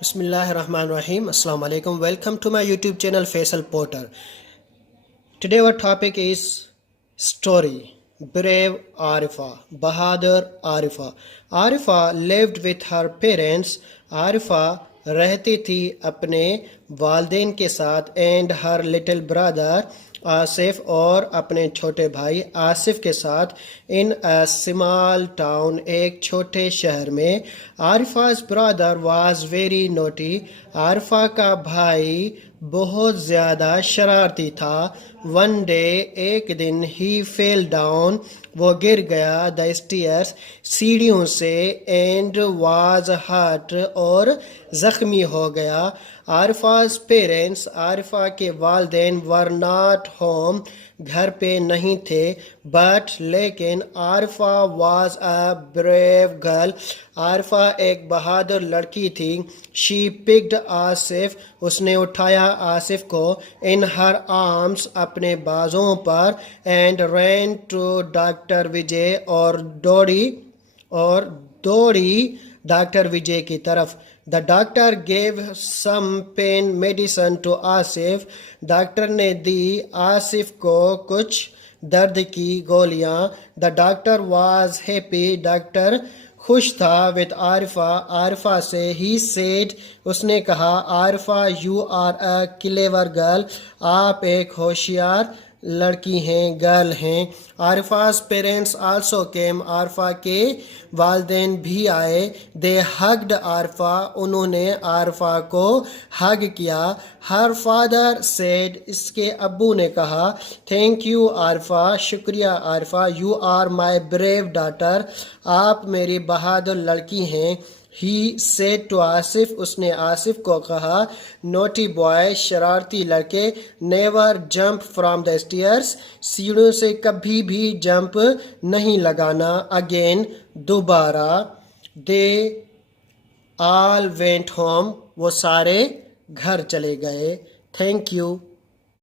Bismillahirrahmanirrahim. Assalamu alaikum. Welcome to my YouTube channel Faisal Porter. Today our topic is story. Brave Arifa, Bahadur Arifa. Arifa lived with her parents. Arifa रहती थी अपने वालदेन के साथ and her little brother Asif और अपने छोटे भाई आसिफ के साथ इन अ स्मॉल टाउन एक छोटे शहर में. Arifa's brother was very naughty. Arifa का भाई बहुत ज़्यादा शरारती था. वन डे एक दिन ही फेल डाउन वो गिर गया द स्टेयर्स सीढ़ियों से एंड वाज हर्ट और ज़ख्मी हो गया. आरिफा's पेरेंट्स आरिफा के वालदेन वर नॉट होम घर पे नहीं थे बट लेकिन Arifa was a brave girl. Arifa एक बहादुर लड़की थी. शी पिक्ड आसिफ उसने उठाया आसिफ को इन हर आर्म्स अपने बाजुओं पर and ran to doctor Vijay और दौड़ी डॉक्टर विजय की तरफ. The doctor gave some pain medicine to Asif. Doctor ने दी आसिफ को कुछ दर्द की गोलियां. The doctor was happy doctor खुश था विद आरिफा आरिफा से. ही सेड उसने कहा Arifa you are a clever girl आप एक होशियार लड़की हैं गर्ल हैं. Arifa's parents also came Arifa के वालदेन भी आए. दे हग्ड आरिफा उन्होंने आरिफा को हग किया. हर फादर सेड इसके अब्बू ने कहा थैंक यू आरिफा शुक्रिया Arifa. You are my brave daughter आप मेरी बहादुर लड़की हैं. ही सेड टू आसिफ उसने आसिफ को कहा नोटी बॉय शरारती लड़के never jump from the stairs सीढ़ियों से कभी भी जंप नहीं लगाना. अगेन दोबारा. दे ऑल वेंट होम वो सारे घर चले गए. Thank you.